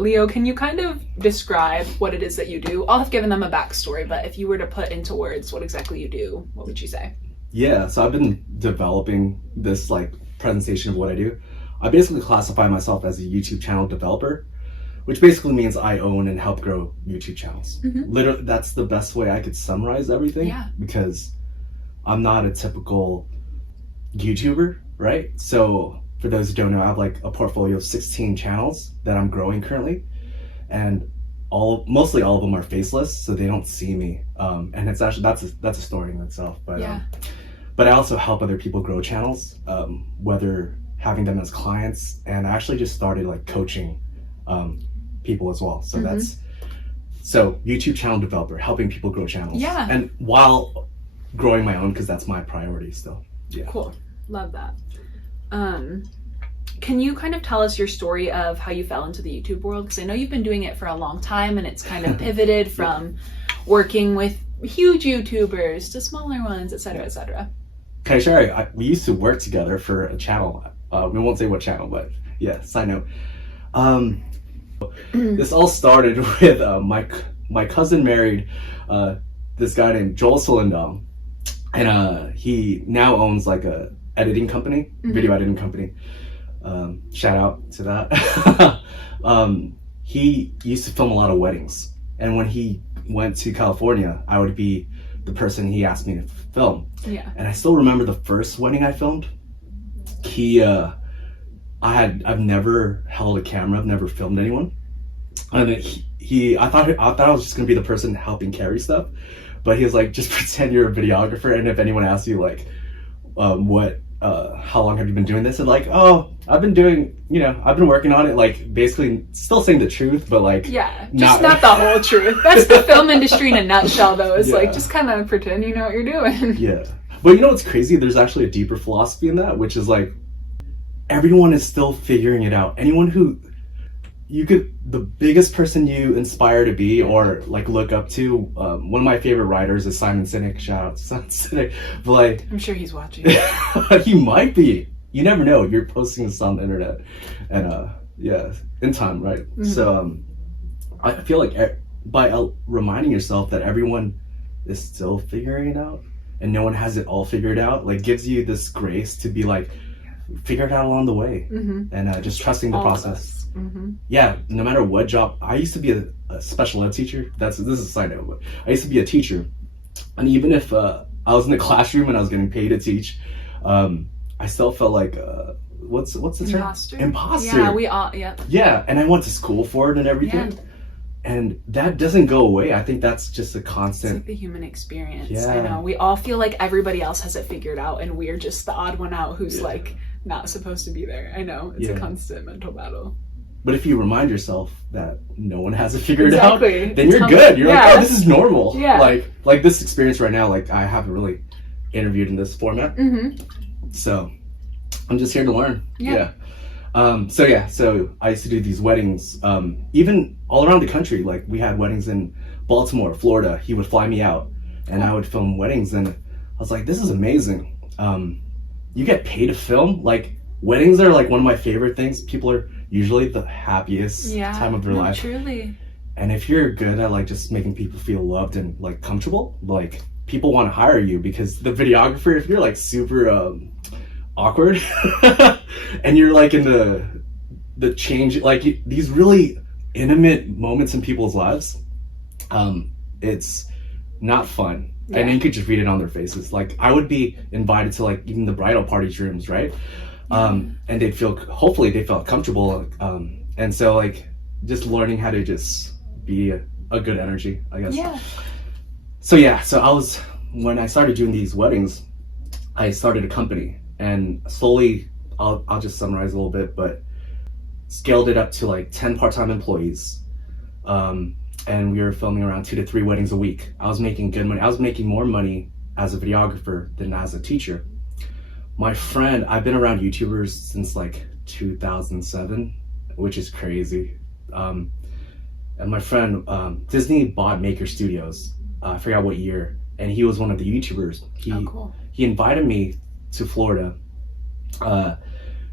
Leo, can you kind of describe what it is that you do? I'll have given them a backstory, but if you were to put into words what exactly you do, what would you say? Yeah, so I've been developing this like presentation of what I do. I basically classify myself as a YouTube channel developer, which basically means I own and help grow YouTube channels. Literally, that's the best way I could summarize everything, because I'm not a typical YouTuber, right? So for those who don't know, I have like a portfolio of 16 channels that I'm growing currently, and mostly all of them are faceless, so they don't see me. And it's actually that's a story in itself. But I also help other people grow channels, whether having them as clients, and I actually just started like coaching people as well. So so YouTube channel developer, helping people grow channels. Yeah. And while growing my own, because that's my priority still. Yeah. Cool. Love that. Can you kind of tell us your story of how you fell into the YouTube world? Because I know you've been doing it for a long time, and it's kind of pivoted from working with huge YouTubers to smaller ones, et cetera, et cetera. Okay, sure. We used to work together for a channel. We won't say what channel, but yeah, side note. This all started with my cousin married this guy named Joel Solindom, and he now owns like a editing company, video editing company. Shout out to that. He used to film a lot of weddings, and when he went to California, I would be the person he asked me to film. Yeah. And I still remember the first wedding I filmed. I've never held a camera, I've never filmed anyone. And I thought I was just gonna be the person helping carry stuff, but he was like, just pretend you're a videographer, and if anyone asks you like, how long have you been doing this? And like, oh, I've been working on it, like basically still saying the truth, but like, just not the whole truth. That's the film industry in a nutshell, though. It's like, just kind of pretend you know what you're doing. Yeah. But you know what's crazy? There's actually a deeper philosophy in that, which is like, everyone is still figuring it out. Anyone who the biggest person you inspire to be or like look up to, one of my favorite writers is Simon Sinek. Shout out to Simon Sinek. But like, I'm sure he's watching. He might be. You never know. You're posting this on the internet, and in time, right? So I feel like by reminding yourself that everyone is still figuring it out, and no one has it all figured out, like gives you this grace to be like, figure it out along the way, and just trusting the process. Yeah, no matter what job. I used to be a special ed teacher. This is a side note, but I used to be a teacher, and even if I was in the classroom and I was getting paid to teach, I still felt like what's the term? Imposter. Yeah, we all. Yeah, and I went to school for it and everything. Yeah. And that doesn't go away. I think that's just a constant. It's like the human experience. Yeah. I know. We all feel like everybody else has it figured out, and we're just the odd one out who's like not supposed to be there. I know. It's a constant mental battle. But if you remind yourself that no one has it figured out, then you're good. You're like, oh, this is normal. Yeah. Like this experience right now, like I haven't really interviewed in this format. So I'm just here to learn. Yeah. So I used to do these weddings, even all around the country. Like we had weddings in Baltimore, Florida. He would fly me out and I would film weddings, and I was like, this is amazing. You get paid to film. Like weddings are like one of my favorite things. People are usually the happiest time of their life. Truly. And if you're good at like just making people feel loved and like comfortable, like people want to hire you, because the videographer, if you're like super awkward and you're like in the change, like these really intimate moments in people's lives, it's not fun. And you could just read it on their faces. Like I would be invited to like even the bridal party's rooms, right? And hopefully they felt comfortable, and so like just learning how to just be a good energy, I guess. So when I started doing these weddings, I started a company, and slowly I'll just summarize a little bit, but scaled it up to like 10 part-time employees, and we were filming around 2 to 3 weddings a week. I was making good money. I was making more money as a videographer than as a teacher. My friend, I've been around YouTubers since like 2007, which is crazy. And my friend, Disney bought Maker Studios. I forgot what year, and he was one of the YouTubers. He invited me to Florida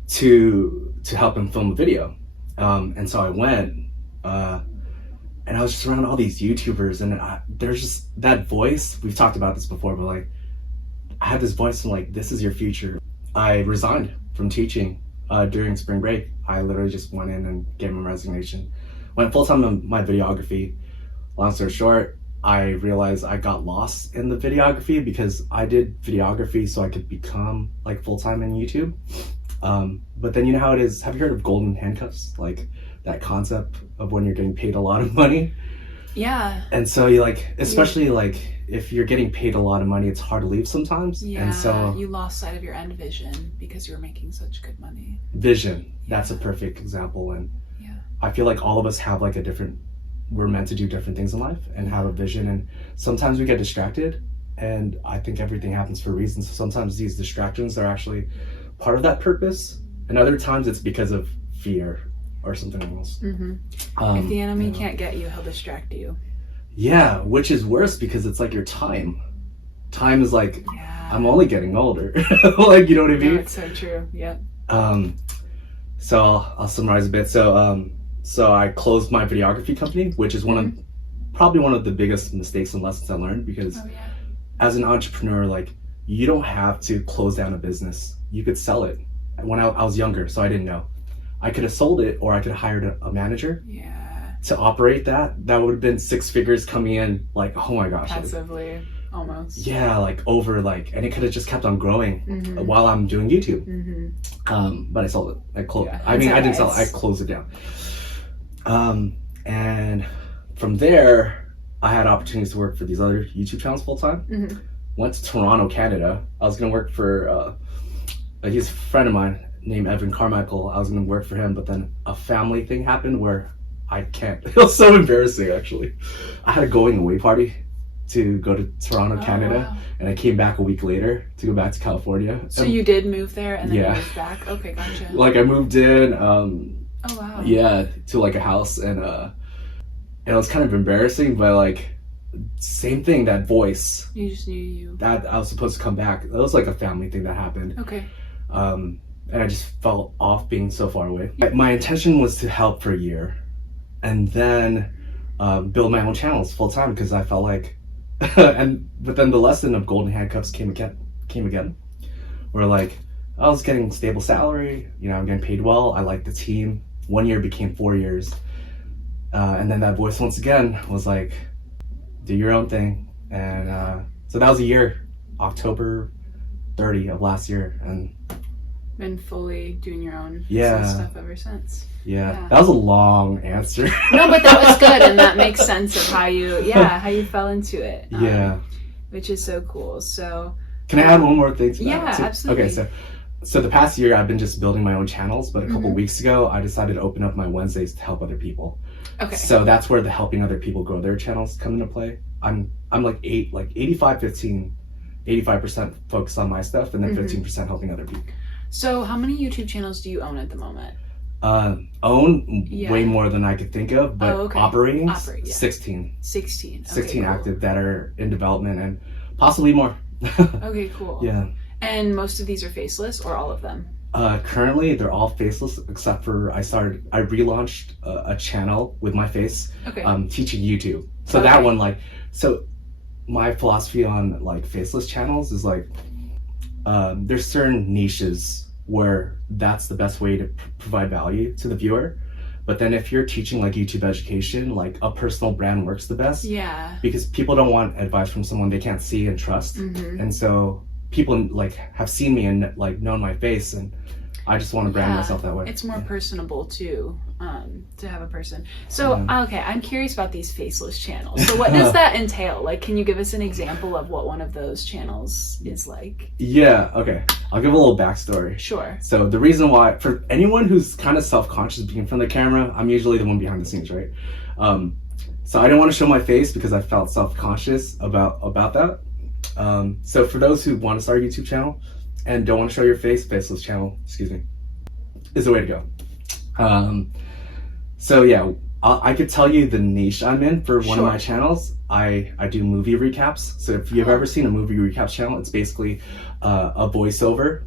to help him film a video, and so I went. And I was just around all these YouTubers, and there's just that voice. We've talked about this before, but like, I had this voice and like, this is your future. I resigned from teaching during spring break. I literally just went in and gave my resignation. Went full-time in my videography. Long story short, I realized I got lost in the videography because I did videography so I could become like full-time in YouTube. But then you know how it is. Have you heard of golden handcuffs? Like that concept of when you're getting paid a lot of money. Yeah. And so you like, especially like if you're getting paid a lot of money, it's hard to leave sometimes. Yeah. And so you lost sight of your end vision because you were making such good money. Vision. That's a perfect example. And I feel like all of us have like we're meant to do different things in life and have a vision. And sometimes we get distracted, and I think everything happens for a reason. So sometimes these distractions are actually part of that purpose, and other times it's because of fear or something else. If the enemy can't get you, he'll distract you. Yeah, which is worse because it's like your time. Time is like, I'm only getting older. Like, you know what I mean? No, it's so true. Yep. So I'll summarize a bit. So I closed my videography company, which is probably one of the biggest mistakes and lessons I learned, because as an entrepreneur, like, you don't have to close down a business. You could sell it. When I was younger, so I didn't know. I could have sold it, or I could have hired a manager to operate that. That would have been 6 figures coming in, like, oh my gosh. Passively, almost. Yeah, like over, like, and it could have just kept on growing while I'm doing YouTube. But I sold it. I didn't sell it. I closed it down. And from there, I had opportunities to work for these other YouTube channels full time. Went to Toronto, Canada. I was gonna work for he's a friend of mine named Evan Carmichael. I was gonna work for him, but then a family thing happened where I can't. It was so embarrassing, actually. I had a going away party to go to Toronto, Canada, and I came back a week later to go back to California. So you did move there and then you moved back? Okay, gotcha. Like, I moved in, oh wow. Yeah, to like a house, and it was kind of embarrassing, but like, same thing, that voice. You just knew that I was supposed to come back. It was like a family thing that happened. Okay. And I just felt off being so far away. My intention was to help for a year, and then build my own channels full time, because I felt like, but then the lesson of golden handcuffs came again, where like, I was getting stable salary, you know, I'm getting paid well, I liked the team. 1 year became 4 years. And then that voice once again was like, do your own thing. And so that was a year, October 30 of last year. And been fully doing your own stuff ever since. Yeah, that was a long answer. No, but that was good, and that makes sense of how you fell into it. Which is so cool. So can I add one more thing to that? Yeah, absolutely. Okay, so the past year I've been just building my own channels, but a couple weeks ago I decided to open up my Wednesdays to help other people. Okay. So that's where the helping other people grow their channels come into play. I'm like 85-15, 85% focused on my stuff, and then 15% helping other people. So how many YouTube channels do you own at the moment? Way more than I could think of, but operating 16. 16 active that are in development, and possibly more. Okay, cool. Yeah. And most of these are faceless, or all of them? Currently they're all faceless, except for I relaunched a channel with my face, teaching YouTube. So that one, like, so my philosophy on like faceless channels is like, there's certain niches where that's the best way to provide value to the viewer. But then if you're teaching like YouTube education, like a personal brand works the best. Yeah. Because people don't want advice from someone they can't see and trust. And so people like have seen me and like known my face, and I just want to brand myself that way. It's more personable too, to have a person. So, okay, I'm curious about these faceless channels. So what does that entail? Like, can you give us an example of what one of those channels is like? Yeah, okay. I'll give a little backstory. Sure. So the reason why, for anyone who's kind of self-conscious being in front of the camera, I'm usually the one behind the scenes, right? So I didn't want to show my face because I felt self-conscious about that. So for those who want to start a YouTube channel and don't want to show your face, faceless channel, is the way to go. So yeah, I could tell you the niche I'm in for one of my channels. I do movie recaps. So if you've ever seen a movie recaps channel, it's basically a voiceover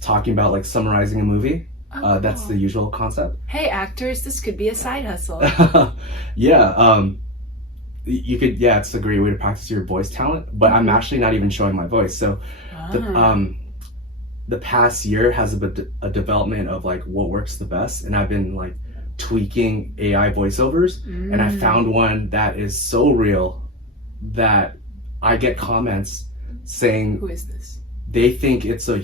talking about like summarizing a movie. That's the usual concept. Hey, actors, this could be a side hustle. Yeah. You could, yeah, it's a great way to practice your voice talent, but I'm actually not even showing my voice. So the past year has a development of like what works the best, and I've been like tweaking AI voiceovers, and I found one that is so real that I get comments saying, who is this? They think it's a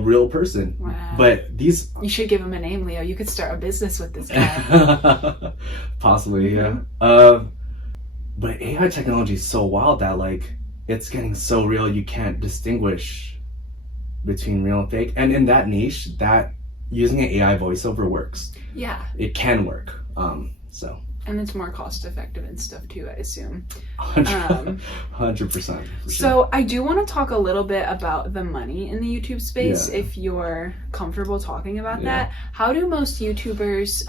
real person. Wow. But these... You should give him a name, Leo. You could start a business with this guy. Possibly, yeah. But AI technology is so wild that like it's getting so real you can't distinguish between real and fake. And in that niche, that using an AI voiceover works. Yeah. It can work. So. And it's more cost effective and stuff too, I assume. 100%. So I do want to talk a little bit about the money in the YouTube space, if you're comfortable talking about that. How do most YouTubers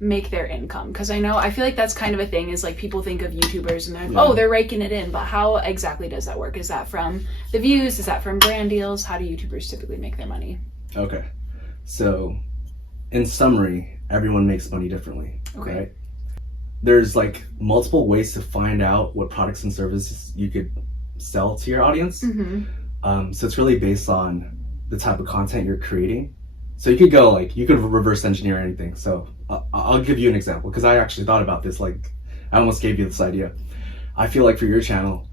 make their income? Because I feel like that's kind of a thing, is like people think of YouTubers and they're like, oh, they're raking it in, but how exactly does that work? Is that from the views? Is that from brand deals? How do YouTubers typically make their money? Okay. So in summary, everyone makes money differently. Okay. Right? There's like multiple ways to find out what products and services you could sell to your audience. So it's really based on the type of content you're creating. So you could go like, you could reverse engineer anything. So I'll give you an example, because I actually thought about this, like I almost gave you this idea. I feel like for your channel,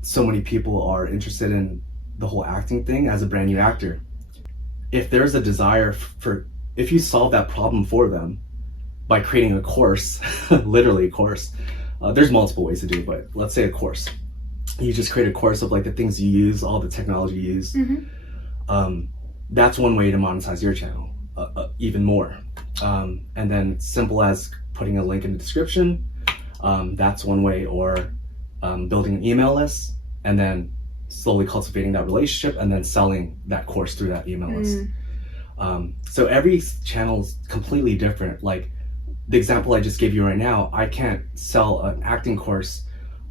so many people are interested in the whole acting thing as a brand new actor. If there's a desire if you solve that problem for them by creating a course, literally a course, there's multiple ways to do it, but let's say a course. You just create a course of like the things you use, all the technology you use. That's one way to monetize your channel even more. And then it's simple as putting a link in the description. That's one way, or building an email list and then slowly cultivating that relationship and then selling that course through that email list. So every channel is completely different. Like the example I just gave you right now, I can't sell an acting course.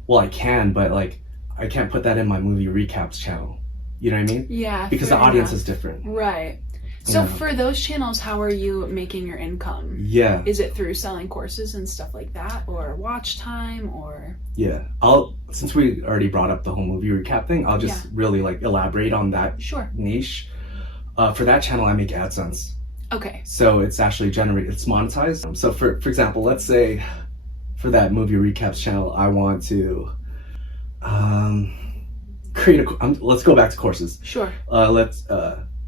Well, I can, but like I can't put that in my movie recaps channel. You know what I mean? Yeah. Because the audience is different. Right. So for those channels, how are you making your income? Yeah. Is it through selling courses and stuff like that, or watch time, or? Yeah. Since we already brought up the whole movie recap thing, I'll just really like elaborate on that niche. For that channel, I make AdSense. Okay. So it's actually it's monetized. So for example, let's say for that movie recaps channel, I want to create let's go back to courses. Sure.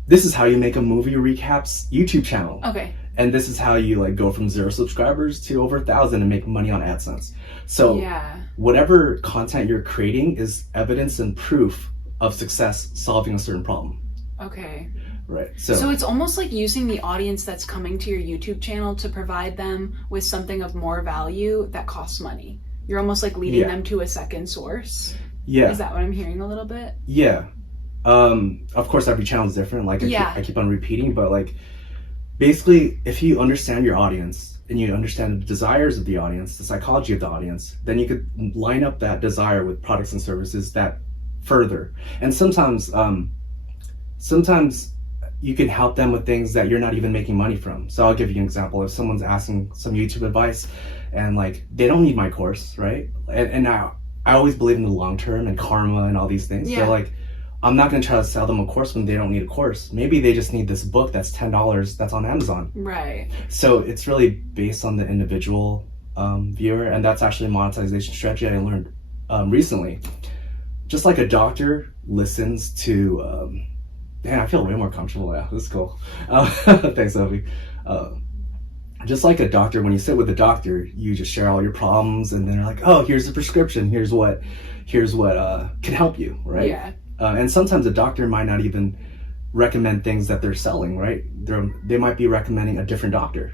This is how you make a movie recaps YouTube channel. Okay. And this is how you like go from 0 subscribers to over 1,000 and make money on AdSense. So whatever content you're creating is evidence and proof of success solving a certain problem. Okay. Right. So it's almost like using the audience that's coming to your YouTube channel to provide them with something of more value that costs money. You're almost like leading them to a second source. Yeah. Is that what I'm hearing a little bit? Yeah. Of course, every channel is different. Like I keep on repeating, but like basically, if you understand your audience and you understand the desires of the audience, the psychology of the audience, then you could line up that desire with products and services that further. And sometimes you can help them with things that you're not even making money from. So I'll give you an example. If someone's asking some YouTube advice and like they don't need my course, right? And I always believe in the long term and karma and all these things. Yeah. So like I'm not going to try to sell them a course when they don't need a course. Maybe they just need this book that's $10 that's on Amazon. Right. So it's really based on the individual viewer, and that's actually a monetization strategy I learned recently. Just like a doctor listens to man, I feel way more comfortable now. This is cool. Thanks, Sophie. Just like a doctor, when you sit with a doctor, you just share all your problems, and then they're like, "Oh, here's the prescription. Here's what can help you." Right? Yeah. And sometimes a doctor might not even recommend things that they're selling. Right? They might be recommending a different doctor,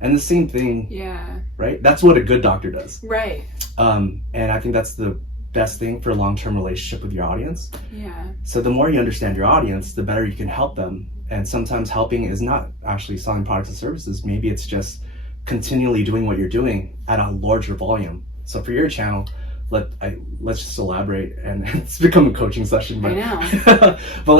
and the same thing. Yeah. Right? That's what a good doctor does. Right. And I think that's the best thing for a long-term relationship with your audience. Yeah. So the more you understand your audience, the better you can help them. And sometimes helping is not actually selling products and services. Maybe it's just continually doing what you're doing at a larger volume. So for your channel, let's just elaborate, and it's become a coaching session. But, I know. But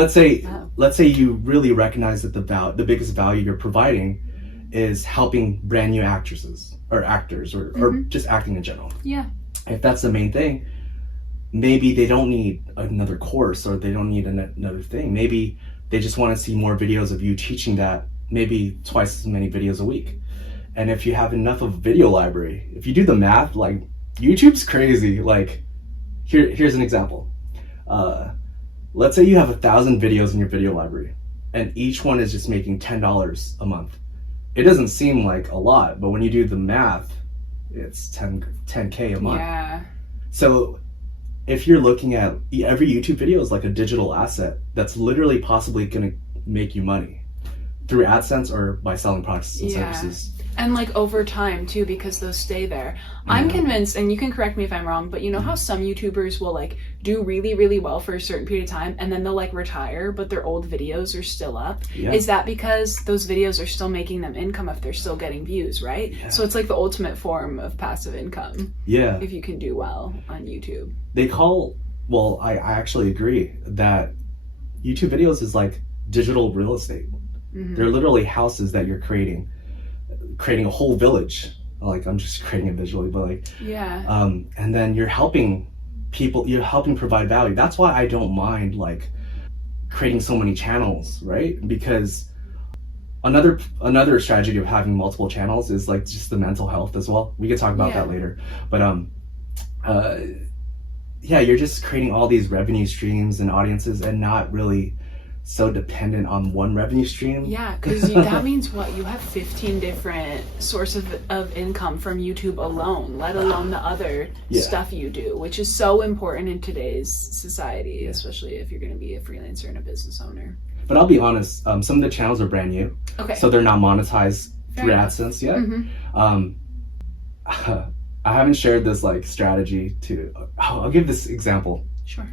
let's say you really recognize that the biggest value you're providing is helping brand new actresses or actors or just acting in general. Yeah. If that's the main thing, maybe they don't need another course or they don't need another thing. Maybe they just want to see more videos of you teaching that, maybe twice as many videos a week. And if you have enough of a video library, if you do the math, like YouTube's crazy. Like here's an example. Let's say you have 1,000 videos in your video library and each one is just making $10 a month. It doesn't seem like a lot, but when you do the math, it's 10K a month. Yeah. So if you're looking at every YouTube video is like a digital asset that's literally possibly going to make you money through AdSense or by selling products and services. And like over time too, because those stay there. I'm convinced, and you can correct me if I'm wrong, but you know how some YouTubers will like do really, really well for a certain period of time and then they'll like retire, but their old videos are still up? Yeah. Is that because those videos are still making them income if they're still getting views, right? Yeah. So it's like the ultimate form of passive income. Yeah. If you can do well on YouTube. I actually agree that YouTube videos is like digital real estate. They're literally houses that you're creating a whole village. Like, I'm just creating it visually, but like, and then you're helping people, you're helping provide value. That's why I don't mind like creating so many channels, right? Because another strategy of having multiple channels is like just the mental health as well. We could talk about that later, but you're just creating all these revenue streams and audiences and not really so dependent on one revenue stream. Yeah, because that means what? You have 15 different sources of income from YouTube alone, let alone the other stuff you do, which is so important in today's society, especially if you're going to be a freelancer and a business owner. But I'll be honest, some of the channels are brand new. Okay. So they're not monetized through AdSense yet. I haven't shared this like strategy I'll give this example. Sure.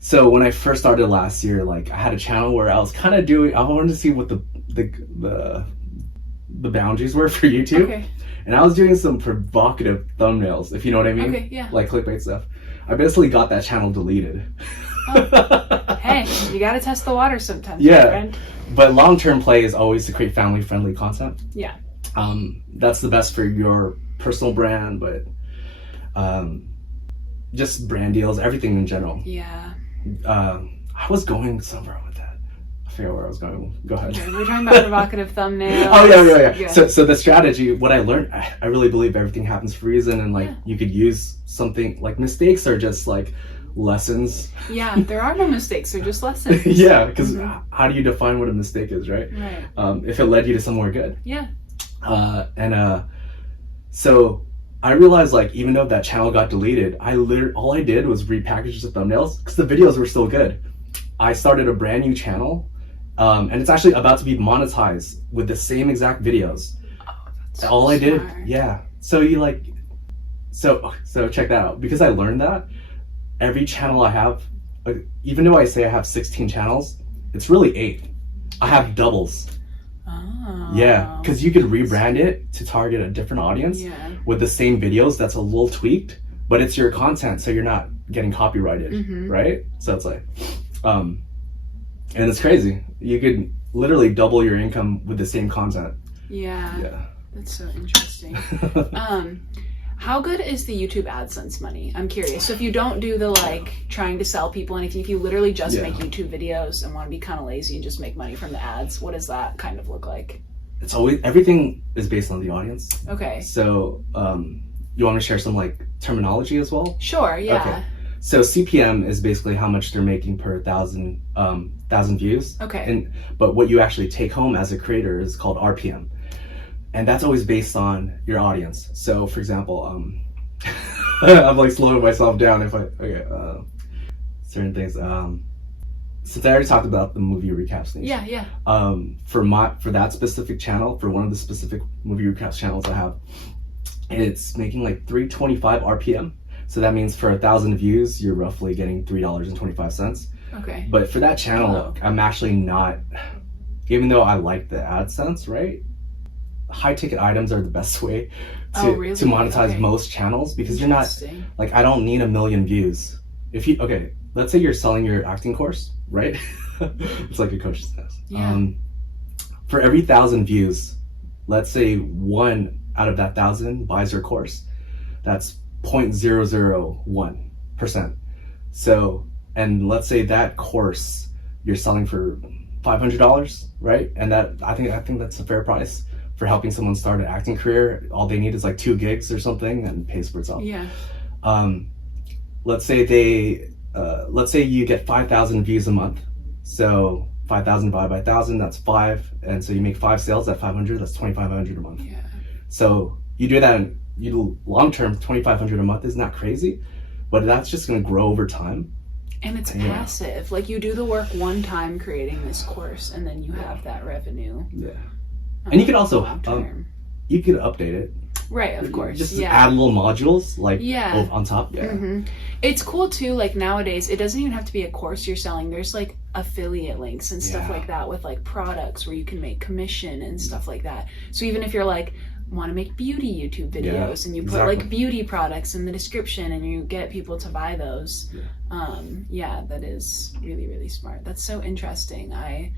So when I first started last year, like I had a channel where I was kind of I wanted to see what the boundaries were for YouTube. Okay. And I was doing some provocative thumbnails, if you know what I mean. Okay, yeah. Like clickbait stuff. I basically got that channel deleted. Oh. Hey, you gotta test the water sometimes, yeah. My friend. But long-term play is always to create family-friendly content. Yeah. That's the best for your personal brand, but just brand deals, everything in general. Yeah. I was going somewhere with that. I forget where I was going. Go ahead. Okay, we're talking about provocative thumbnails. Oh yeah. So the strategy, what I learned, I really believe everything happens for a reason, and like you could use something like mistakes are just like lessons. Yeah, there are no mistakes; they're just lessons. Yeah, because how do you define what a mistake is, right? Right. If it led you to somewhere good. Yeah. So I realized, like, even though that channel got deleted, all I did was repackage the thumbnails because the videos were still good. I started a brand new channel, and it's actually about to be monetized with the same exact videos. Oh, that's so all I did, yeah. So so check that out. Because I learned that every channel I have, even though I say I have 16 channels, it's really 8. I have doubles. Oh. Yeah, because you could rebrand it to target a different audience with the same videos that's a little tweaked, but it's your content, so you're not getting copyrighted, right? So it's like, and it's crazy. You could literally double your income with the same content. Yeah. That's so interesting. How good is the YouTube AdSense money? I'm curious. So if you don't do the like trying to sell people anything, if you literally just make YouTube videos and want to be kind of lazy and just make money from the ads, what does that kind of look like? It's always, everything is based on the audience. Okay. So you want me to share some like terminology as well? Sure, yeah. Okay. So CPM is basically how much they're making per thousand views. Okay. But what you actually take home as a creator is called RPM. And that's always based on your audience. So, for example, I'm like slowing myself down if certain things. Since I already talked about the movie recaps things. Yeah. For that specific channel, for one of the specific movie recaps channels I have, it's making like 325 RPM. So that means for 1,000 views, you're roughly getting $3.25. Okay. But for that channel, I'm actually not, even though I like the AdSense, right? high ticket items are the best way to, really? to monetize most channels, because you're not, like, I don't need 1 million views. If you, okay, let's say you're selling your acting course, right? It's like a coach's test. Yeah. For every 1,000 views, let's say 1 out of that 1,000 buys your course. That's 0.001%. So, and let's say that course you're selling for $500, right? And that, I think that's a fair price for helping someone start an acting career. All they need is like 2 gigs or something, and pays for itself. Yeah. Let's say let's say you get 5,000 views a month. So 5,000 divided by 1,000, that's 5. And so you make 5 sales at 500, that's 2,500 a month. Yeah. So you do that, and you do long term, 2,500 a month is not crazy, but that's just going to grow over time. And it's passive. Like, you do the work one time creating this course, and then you have that revenue. Yeah. And you could also, you could update it. Right, of course. Just add little modules, like, on top. Yeah. Mm-hmm. It's cool too, like, nowadays, it doesn't even have to be a course you're selling. There's, like, affiliate links and stuff like that with, like, products where you can make commission and stuff like that. So even if you're, like, want to make beauty YouTube videos, and you put like beauty products in the description, and you get people to buy those, that is really, really smart. That's so interesting. I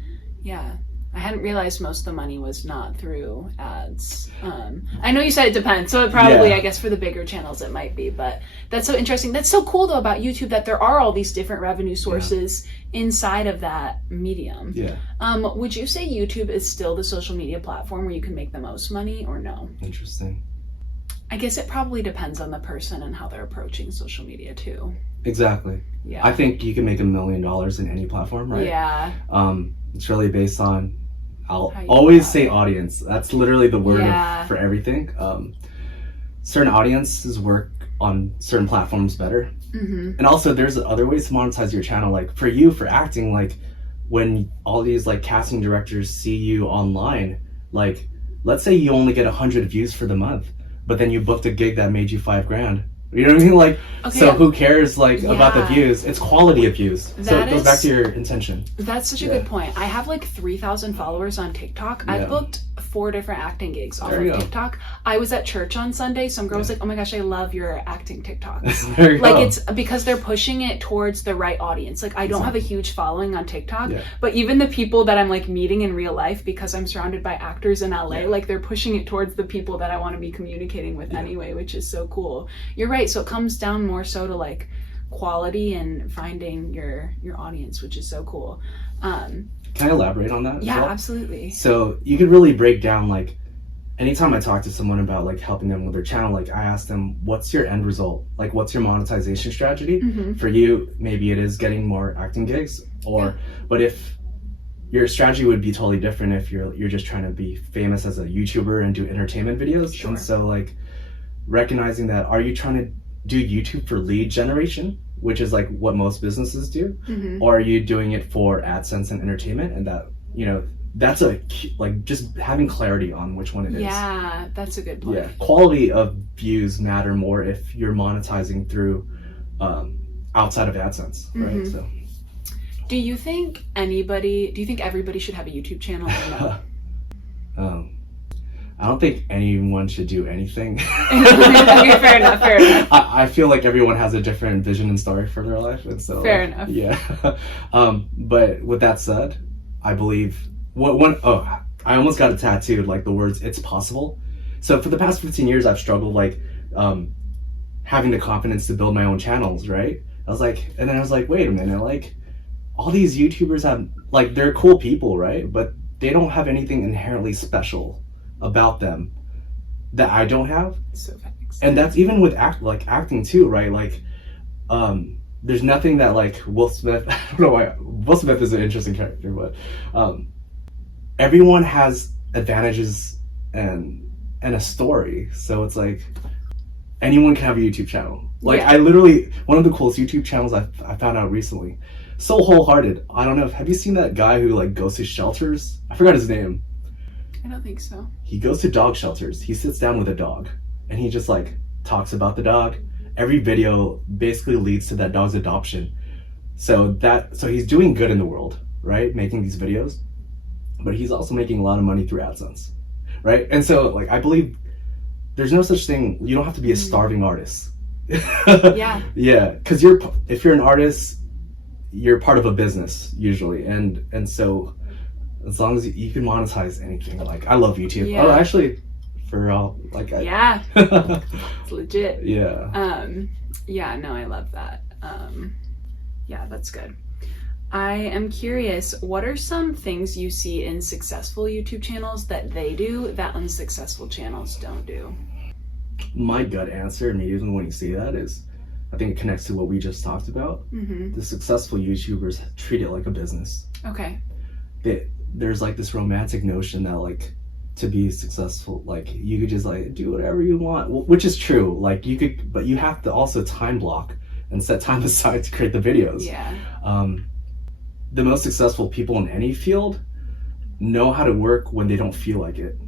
hadn't realized most of the money was not through ads. I know you said it depends, so it probably, I guess for the bigger channels it might be, but that's so interesting. That's so cool though about YouTube, that there are all these different revenue sources inside of that medium. Would you say YouTube is still the social media platform where you can make the most money, or no? Interesting. I guess it probably depends on the person and how they're approaching social media too. Exactly. Yeah. I think you can make $1 million in any platform, right? Yeah. It's really based on, I'll always say audience. That's literally the word for everything. Certain audiences work on certain platforms better. And also there's other ways to monetize your channel. Like for you, for acting, like when all these like casting directors see you online, like let's say you only get 100 views for the month, but then you booked a gig that made you $5,000. You know what I mean? Like, so who cares, like, about the views? It's quality of views. So it goes back to your intention. That's such a good point. I have like 3,000 followers on TikTok. I've booked 4 different acting gigs off of TikTok. I was at church on Sunday. Some girl was like, oh my gosh, I love your acting TikToks. Like, it's because they're pushing it towards the right audience. Like, I don't have a huge following on TikTok, but even the people that I'm like meeting in real life, because I'm surrounded by actors in LA, like they're pushing it towards the people that I want to be communicating with anyway, which is so cool. You're right. So it comes down more so to like quality and finding your audience, which is so cool. Can I elaborate on that? Yeah, absolutely. So you could really break down, like, anytime I talk to someone about like helping them with their channel, like I ask them, what's your end result? Like, what's your monetization strategy? For you, maybe it is getting more acting gigs, or but if your strategy would be totally different if you're just trying to be famous as a YouTuber and do entertainment videos. And so like recognizing that, are you trying to do YouTube for lead generation, which is like what most businesses do, or are you doing it for AdSense and entertainment? And that, you know, that's a like just having clarity on which one it is. Yeah, that's a good point. Yeah, quality of views matter more if you're monetizing through outside of AdSense, right? So, do you think everybody should have a YouTube channel or no? I don't think anyone should do anything. Okay, fair enough. I feel like everyone has a different vision and story for their life, and so fair enough. Yeah. But with that said, I believe I almost got it tattooed, like the words "it's possible." So for the past 15 years, I've struggled like having the confidence to build my own channels, right? I was like, wait a minute, like all these YouTubers have, like, they're cool people, right? But they don't have anything inherently special about them that I don't have. So thanks. And that's even with acting too, right? Like there's nothing that like Will Smith, I don't know why Will Smith is an interesting character, but everyone has advantages and a story. So it's like anyone can have a YouTube channel. Like I literally, one of the coolest YouTube channels I found out recently, so wholehearted. I don't know, have you seen that guy who like goes to shelters? I forgot his name. I don't think so. He goes to dog shelters. He sits down with a dog and he just like talks about the dog. Every video basically leads to that dog's adoption. So he's doing good in the world, right? Making these videos, but he's also making a lot of money through AdSense, right? And so like I believe there's no such thing. You don't have to be a starving artist. Yeah. Yeah, because if you're an artist, you're part of a business usually, and so as long as you can monetize anything, like I love YouTube. Yeah. Oh, actually, for all like yeah, it's legit. Yeah. Yeah, no, I love that. Yeah, that's good. I am curious, what are some things you see in successful YouTube channels that they do that unsuccessful channels don't do? My gut answer immediately when you say that is, I think it connects to what we just talked about. The successful YouTubers treat it like a business. Okay. There's like this romantic notion that like to be successful, like you could just like do whatever you want, which is true. Like you could, but you have to also time block and set time aside to create the videos. Yeah. The most successful people in any field know how to work when they don't feel like it.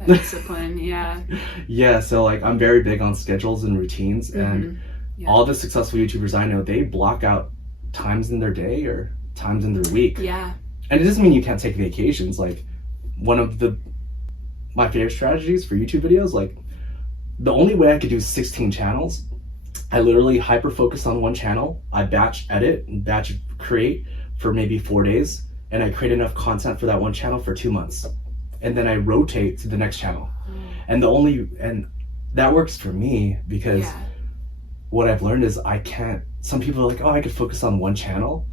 That discipline, yeah. Yeah, so like I'm very big on schedules and routines, and all the successful YouTubers I know, they block out times in their day or times in their week. Yeah. And it doesn't mean you can't take vacations. Like one of my favorite strategies for YouTube videos, like the only way I could do 16 channels, I literally hyper focus on one channel. I batch edit and batch create for maybe 4 days, and I create enough content for that one channel for 2 months, and then I rotate to the next channel. And that works for me because what I've learned is I can't. Some people are like, oh, I could focus on one channel.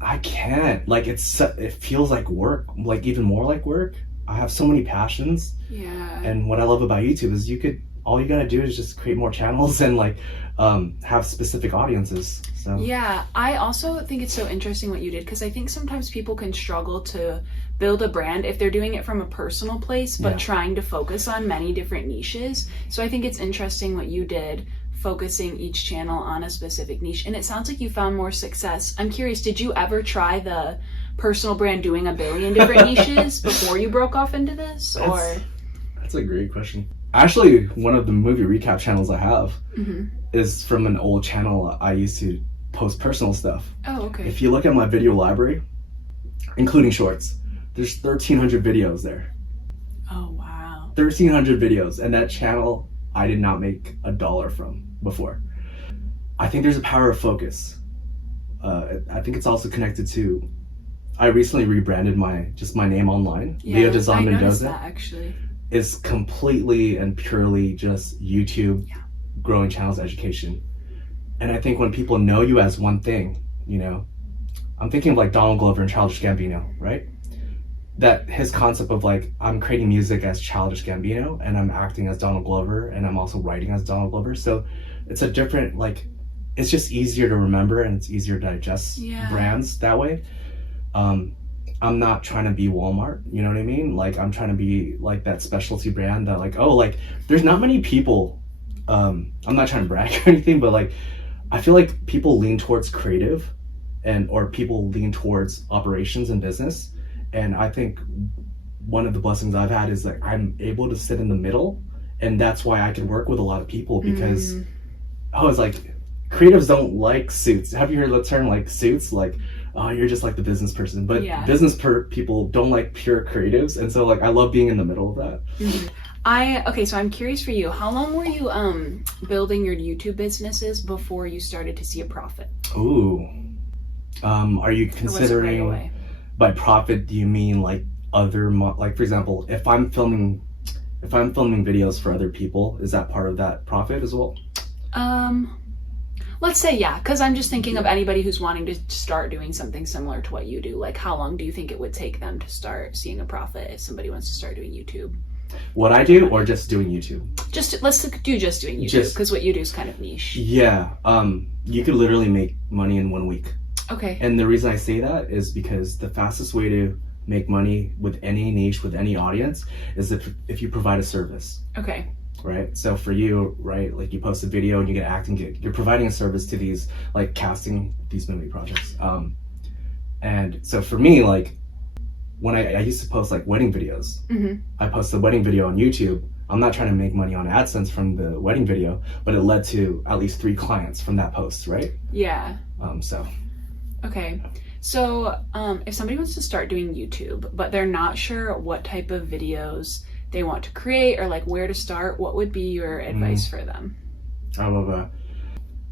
I can't. Like it feels like work, like even more like work. I have so many passions. Yeah. And what I love about YouTube is all you gotta do is just create more channels and like have specific audiences. So yeah, I also think it's so interesting what you did, because I think sometimes people can struggle to build a brand if they're doing it from a personal place but trying to focus on many different niches. So I think it's interesting what you did, focusing each channel on a specific niche, and it sounds like you found more success. I'm curious, did you ever try the personal brand doing a billion different niches before you broke off into this? That's a great question. Actually, one of the movie recap channels I have is from an old channel I used to post personal stuff. Oh, okay. If you look at my video library, including shorts, there's 1,300 videos there. Oh, wow. 1,300 videos, and that channel I did not make $1 from before. I think there's a power of focus. I think it's also connected to, I recently rebranded my name online. Yeah, Dizon, I Mendoza. noticed that actually. Is completely and purely just YouTube, growing channels, education. And I think when people know you as one thing, I'm thinking of like Donald Glover and Childish Gambino, right? That his concept of like, I'm creating music as Childish Gambino and I'm acting as Donald Glover and I'm also writing as Donald Glover. So it's a different, like, it's just easier to remember and it's easier to digest brands that way. I'm not trying to be Walmart, you know what I mean? Like I'm trying to be like that specialty brand that like, oh, like there's not many people, I'm not trying to brag or anything, but like, I feel like people lean towards creative or people lean towards operations and business. And I think one of the blessings I've had is that I'm able to sit in the middle, and that's why I can work with a lot of people because it's like creatives don't like suits. Have you heard the term like suits? Like, oh, you're just like the business person, but people don't like pure creatives, and so like I love being in the middle of that. So I'm curious for you, how long were you building your YouTube businesses before you started to see a profit? Ooh, are you considering by profit? Do you mean like like for example, if I'm filming videos for other people, is that part of that profit as well? Let's say because I'm just thinking of anybody who's wanting to start doing something similar to what you do. Like, how long do you think it would take them to start seeing a profit if somebody wants to start doing YouTube? What I do, or just doing YouTube? Let's do just doing YouTube, because what you do is kind of niche. Yeah, you could literally make money in 1 week. Okay. And the reason I say that is because the fastest way to make money with any niche, with any audience, is if you provide a service. Okay. Right? So for you, right, like you post a video and you get an acting gig, you're providing a service to these, like casting, these movie projects. And so for me, like when I used to post like wedding videos, I post a wedding video on YouTube. I'm not trying to make money on AdSense from the wedding video, but it led to at least 3 clients from that post, right? Yeah. Okay. So if somebody wants to start doing YouTube, but they're not sure what type of videos they want to create, or like where to start, what would be your advice for them? I love that.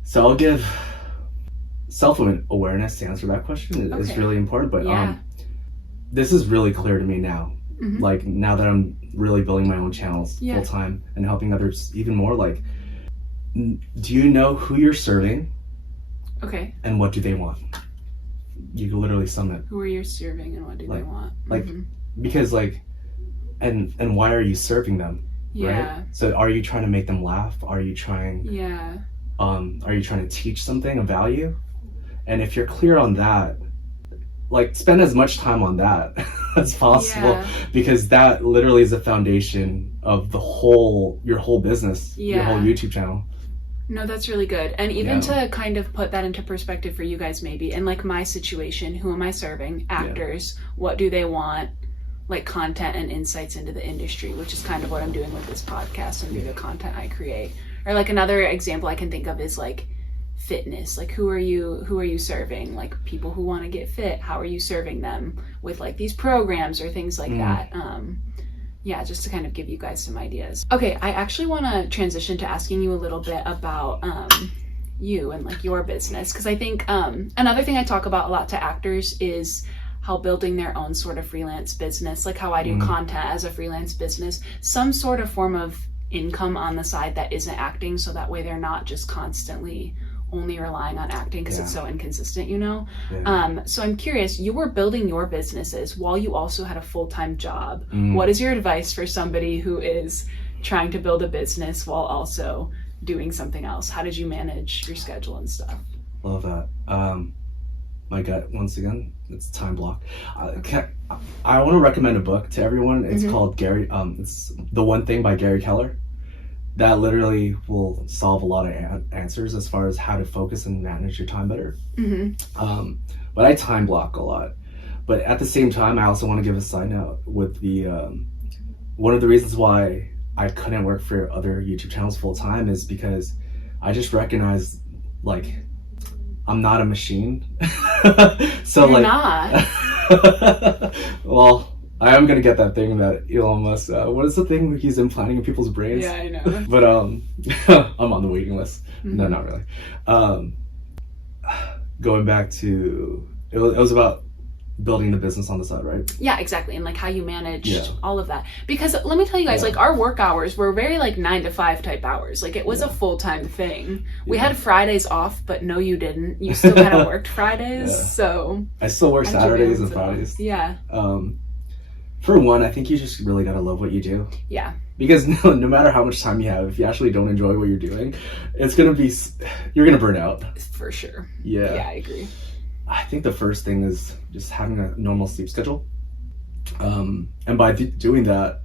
So I'll give self-awareness to answer that question is really important, but this is really clear to me now. Like now that I'm really building my own channels full time and helping others even more, like, do you know who you're serving? Okay. And what do they want? You can literally sum it. Who are you serving and what do they want? Like, because like, and why are you serving them? Yeah. Right? So are you trying to make them laugh? Are you trying? Are you trying to teach something of value? And if you're clear on that, like spend as much time on that as possible, because that literally is the foundation of your whole business, your whole YouTube channel. No, that's really good. And even to kind of put that into perspective for you guys, maybe in like my situation, who am I serving? Actors, what do they want? Like content and insights into the industry, which is kind of what I'm doing with this podcast and the content I create. Or like another example I can think of is like fitness. Like who are you serving? Like people who want to get fit, how are you serving them with like these programs or things like that? Just to kind of give you guys some ideas. Okay, I actually want to transition to asking you a little bit about you and like your business, because I think another thing I talk about a lot to actors is how building their own sort of freelance business, like how I do content as a freelance business, some sort of form of income on the side that isn't acting, so that way they're not just constantly only relying on acting because it's so inconsistent, you know? So I'm curious, you were building your businesses while you also had a full-time job. What is your advice for somebody who is trying to build a business while also doing something else? How did you manage your schedule and stuff? Love that. My gut, once again, it's time block. I want to recommend a book to everyone. It's called it's The One Thing by Gary Keller. That literally will solve a lot of answers as far as how to focus and manage your time better. But I time block a lot. But at the same time, I also want to give a side note with the one of the reasons why I couldn't work for other YouTube channels full time is because I just recognized, like, I'm not a machine. So You're like, not. Well, I am gonna get that thing that Elon Musk. What is the thing he's implanting in people's brains? Yeah, I know. But I'm on the waiting list. No, not really. Going back to it was about building the business on the side, right? Yeah, exactly. And like how you managed all of that. Because let me tell you guys, like our work hours were very like 9 to 5 type hours. Like it was a full-time thing. We had Fridays off, but no, you didn't. You still kind of worked Fridays. So I still work Saturdays and Fridays. Yeah. For one, I think you just really gotta love what you do. Yeah. Because no matter how much time you have, if you actually don't enjoy what you're doing, you're gonna burn out. For sure. Yeah. Yeah, I agree. I think the first thing is just having a normal sleep schedule. And by doing that,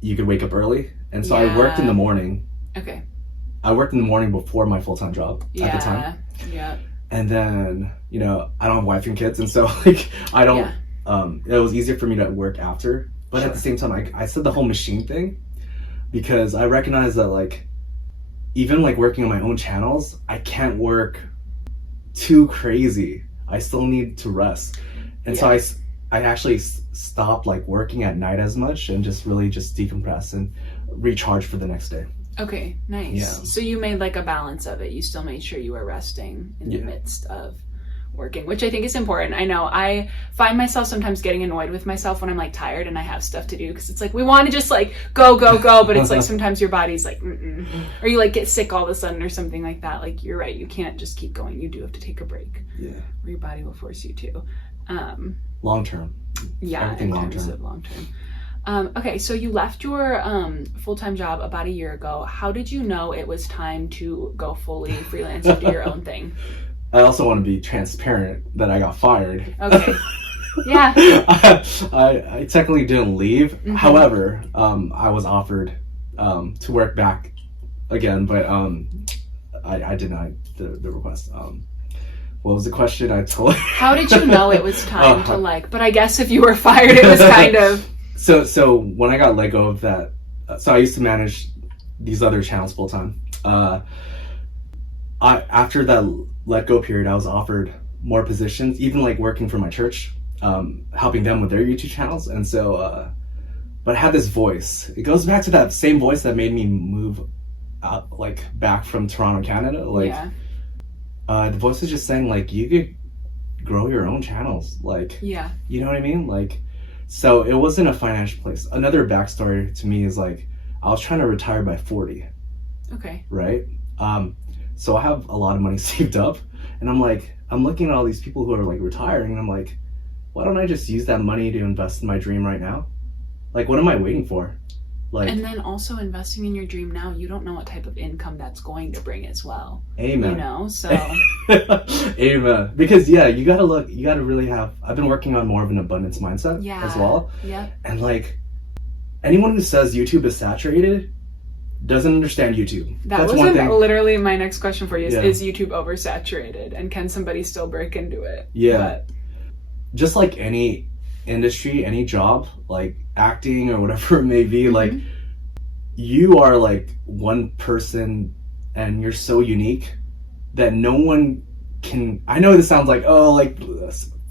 you could wake up early. And so I worked in the morning. Okay. I worked in the morning before my full-time job at the time. Yeah. And then, I don't have a wife and kids. And so like, I don't, it was easier for me to work after. But at the same time, I said the whole machine thing because I recognize that like, even like working on my own channels, I can't work too crazy. I still need to rest. And so I actually stopped like working at night as much and just really just decompress and recharge for the next day. Okay, nice. Yeah. So you made like a balance of it. You still made sure you were resting in the midst of working, which I think is important. I know I find myself sometimes getting annoyed with myself when I'm like tired and I have stuff to do because it's like we want to just like go, but it's like sometimes your body's like or you like get sick all of a sudden or something like that. Like you're right, you can't just keep going. You do have to take a break. Yeah. Or your body will force you to. Long term. Yeah, everything long term. Okay, so you left your full-time job about a year ago. How did you know it was time to go fully freelance and do your own thing? I also want to be transparent that I got fired. Okay. Yeah. I technically didn't leave. However, I was offered to work back again, but I denied the request. What was the question? I told. How did you know it was time to like? But I guess if you were fired, it was kind of. So when I got let go of that, so I used to manage these other channels full time. After that let go period, I was offered more positions, even like working for my church, helping them with their YouTube channels. And so but I had this voice. It goes back to that same voice that made me move out, like back from Toronto, Canada. Like, the voice is just saying like, you could grow your own channels. Like, you know what I mean? Like, so it wasn't a financial place. Another backstory to me is like, I was trying to retire by 40. Okay. Right? So I have a lot of money saved up, and I'm like, I'm looking at all these people who are like retiring, and I'm like, why don't I just use that money to invest in my dream right now? Like, what am I waiting for? Like, and then also investing in your dream now, you don't know what type of income that's going to bring as well. Amen. You know, so. Amen. Because you gotta really have, I've been working on more of an abundance mindset as well. Yeah. And like, anyone who says YouTube is saturated doesn't understand YouTube. That's one thing. Literally my next question for you is YouTube oversaturated, and can somebody still break into it? Yeah. Just like any industry, any job, like acting or whatever it may be, like, you are like one person and you're so unique that no one can, I know this sounds like, oh, like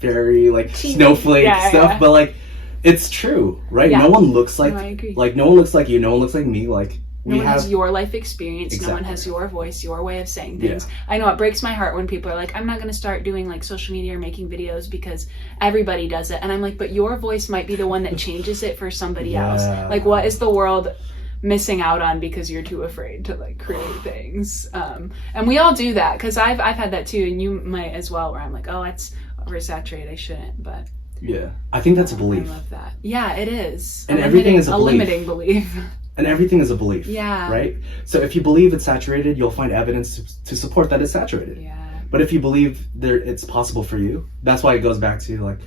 fairy, like snowflake stuff, but like, it's true, right? No one looks like, no one looks like you, no one looks like me, like, no one has your life experience. No one has your voice, your way of saying things. I know it breaks my heart when people are like, I'm not going to start doing like social media or making videos because everybody does it. And I'm like, but your voice might be the one that changes it for somebody else. Like, what is the world missing out on because you're too afraid to like create things? And we all do that, because I've had that too, and you might as well, where I'm like, oh, it's oversaturated, I shouldn't, but I think that's a belief. I love that. Yeah, it is. And everything is a limiting belief. And everything is a belief. Right? So if you believe it's saturated, you'll find evidence to support that it's saturated. But if you believe it's possible for you, that's why it goes back to like,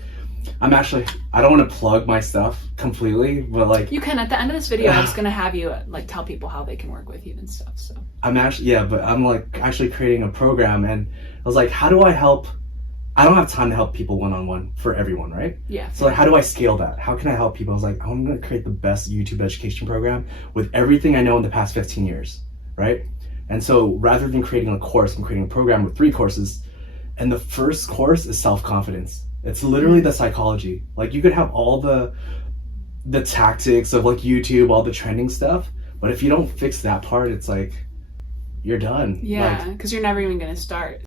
I don't want to plug my stuff completely, but like, you can. At the end of this video, I was going to have you like tell people how they can work with you and stuff. So I'm like actually creating a program, and I was like, how do I help? I don't have time to help people one-on-one for everyone, right? So like, how do I scale that? How can I help people? I was like, I'm going to create the best YouTube education program with everything I know in the past 15 years, right? And so rather than creating a course, I'm creating a program with 3 courses. And the first course is self-confidence. It's literally the psychology. Like, you could have all the tactics of like YouTube, all the trending stuff, but if you don't fix that part, it's like, you're done. Yeah, because you're never even going to start.